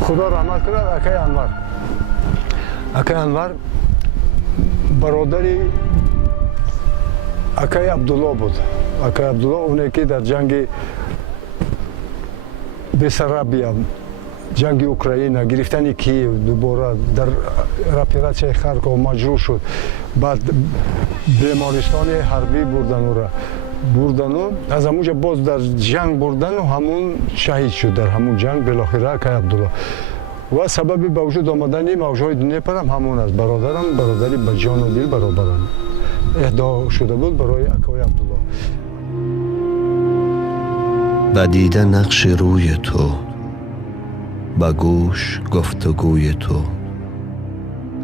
خدا رحمت کند اکای انور برادری اکای عبدالله بود. اکای عبدالله اونه که در جنگ بسرابیا، جنگ اوکراین، گرفتن کییف دوباره در اپراسیون خارکوف مجروح شد. بعد بیمارستان حربی بردن و از همونجا باز در جنگ بردن و همون شهید شد در همون جنگ بالاخره اکای عبدالله. و سبب به وجود آمدن موجهای دنیپر هم همون است. برادری به جان و دل برابرم اهدا شده بود برای اکای عبدالله. به دیده نقش روی تو، به گوش گفتگوی تو،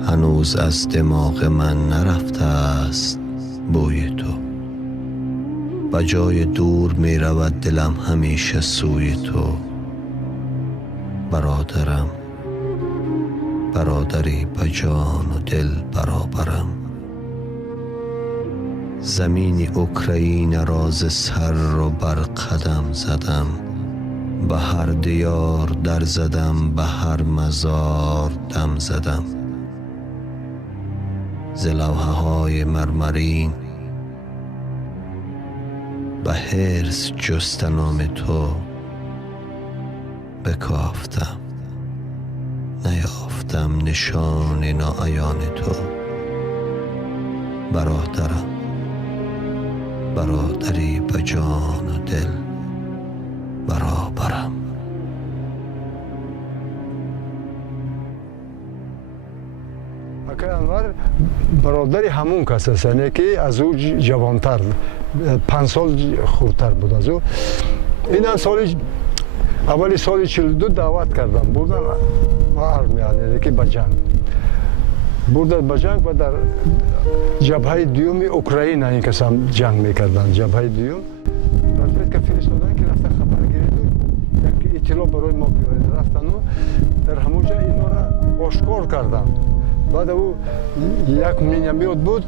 هنوز از دماغ من نرفته است بوی تو. به جای دور می رود دلم همیشه سوی تو. برادری به جان و دل برابرم. زمین اوکراین را ز سر و بر قدم زدم. به هر دیار در زدم، به هر مزار دم زدم. ز لوحه های مرمرین به حرص جست نام تو بکافتم. نیافتم نشان ناعیان تو. برادری به جان و دل برابرم. اکای انور برادری همون کس است، یعنی که از او جوانتر 5 سال خردتر بود از او. این اولی سال 42 دعوت کردم بردن آرمیا، یعنی که به جنگ بردن به جنگ و در جبهه دوم اوکراین این کس هم جنگ میکردن. جبهه دوم وقتی که فرستادن که رفته خبر گرفت یک اطلاع برای ما بیارید، رفتن و در همونجا اینا را آشکار کردن. بعد او یک مینیمیت بود،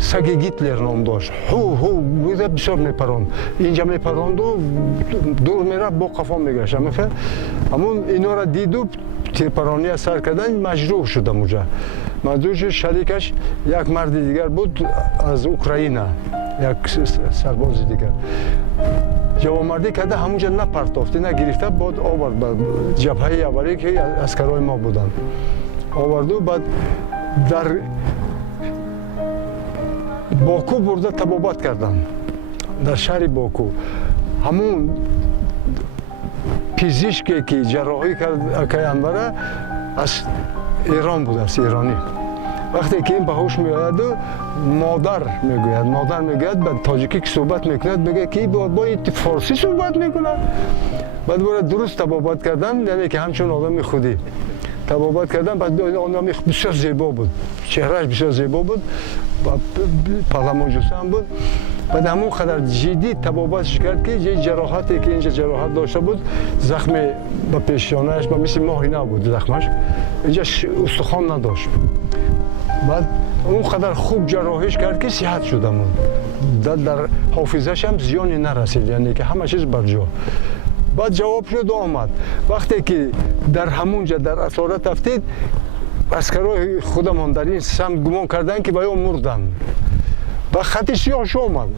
سگ گیتلر نام داشت. هو بسیار میپراند، اینجا میپراند و دور میره با قفا میگشت. همون اینا را دید و تیرپرانی از سر کردن مجروح شد. اونجا مجروح شد. شریکش یک مرد دیگر بود از اوکراین، یک سرباز دیگر. جوانمردی کرده همونجا نپرتافتی نگرفته، بعد آورد به جبهه اولی که عسکرای ما بودن آورد و بعد در باکو برده تبابت کردن. در شهر باکو همون پزشکی که جراحی کرد اکای انور از ایران بود، از ایرانی. وقتی که این به هوش میآید و مادر میگوید به تاجیکی که صحبت میکند بگه که با این فارسی صحبت میکنه. بعد باید درست تبابت کردن، یعنی که همچون آدم خودی تبابت کردن. بعد آدم بسیار زیبا بود، چهرهش بسیار زیبا بود، پارلمان جوسه هم بود. بعد همون قدر جدی تبابتش کرد که جراحاتی که اینجا جراحت داشته بود، زخم به پیشانهش مثل ماهینه بود زخمش، اینجا استخوان نداشت. بعد اون قدر خوب جراحیش کرد که صحت شد. همون در حافظش هم زیانی نرسید، یعنی که همه چیز برجا. بعد جواب شد و آمد. وقتی که در همونجا در اسارت افتید، عسکرای خودمان در این سمت گمان کردن که باید مردن. و خط سیاهش آمد،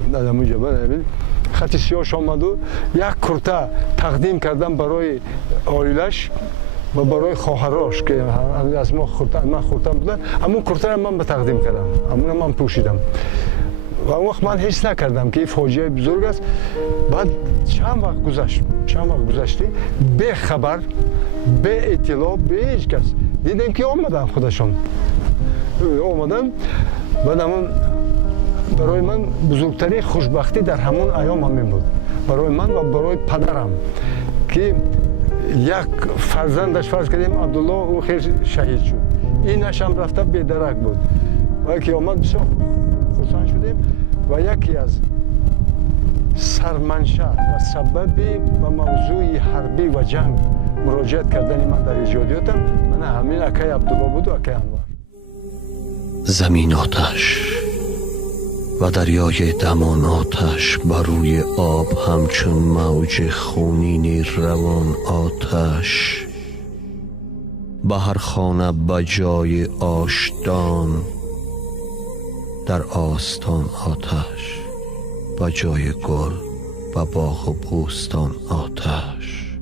خط سیاهش آمد و یک کرته تقدیم کردن برای آیلش و برای خواهراش که از ما خورتن بودن. همون کرته را من به تقدیم کردم، همون من پوشیدم. و اون وقت من حس نکردم که این فاجعه بزرگ است. بعد چند وقت گذشته به خبر، به اطلاع، به هیچ کس دیدم که آمدن خودشون آمدن. بعد همون برای من بزرگترین خوشبختی در همون ایام همین بود، برای من و برای پدرم که یک فرزندش فرض کردیم عبدالله او خیر شهید شد. اینش هم رفته بی‌درک بود و که آمد بسیار خرسند شدیم. و یکی از سرمنشأ و سبب به موضوع حربی و جنگ مراجعت کردن من در ایجادیاتم من همین اکای عبدالله بود و اکای انور. زمین آتش و دریای دمان آتش، بر روی آب همچون موج خونین روان آتش. به هر خانه به جای آشتان، در آستان آتش، به جای گل به باغ و بوستان آتش.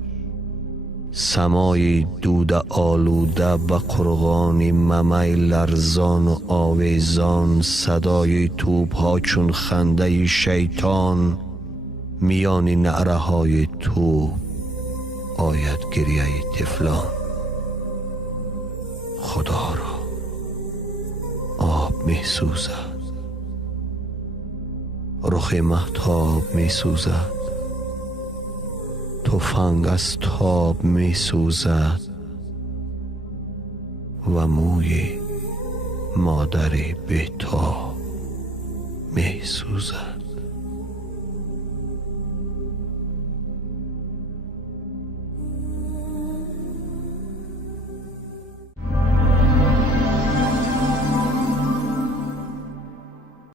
سمای دود آلوده به قرغان ممی لرزان و آویزان، صدای توپ ها چون خنده شیطان، میان نعره های توپ آید گریه طفلان. خدا را آب می سوزد، رخ مهتاب می سوزد، تفنگ از تاب می سوزد و موی مادر بی‌تاب می سوزد.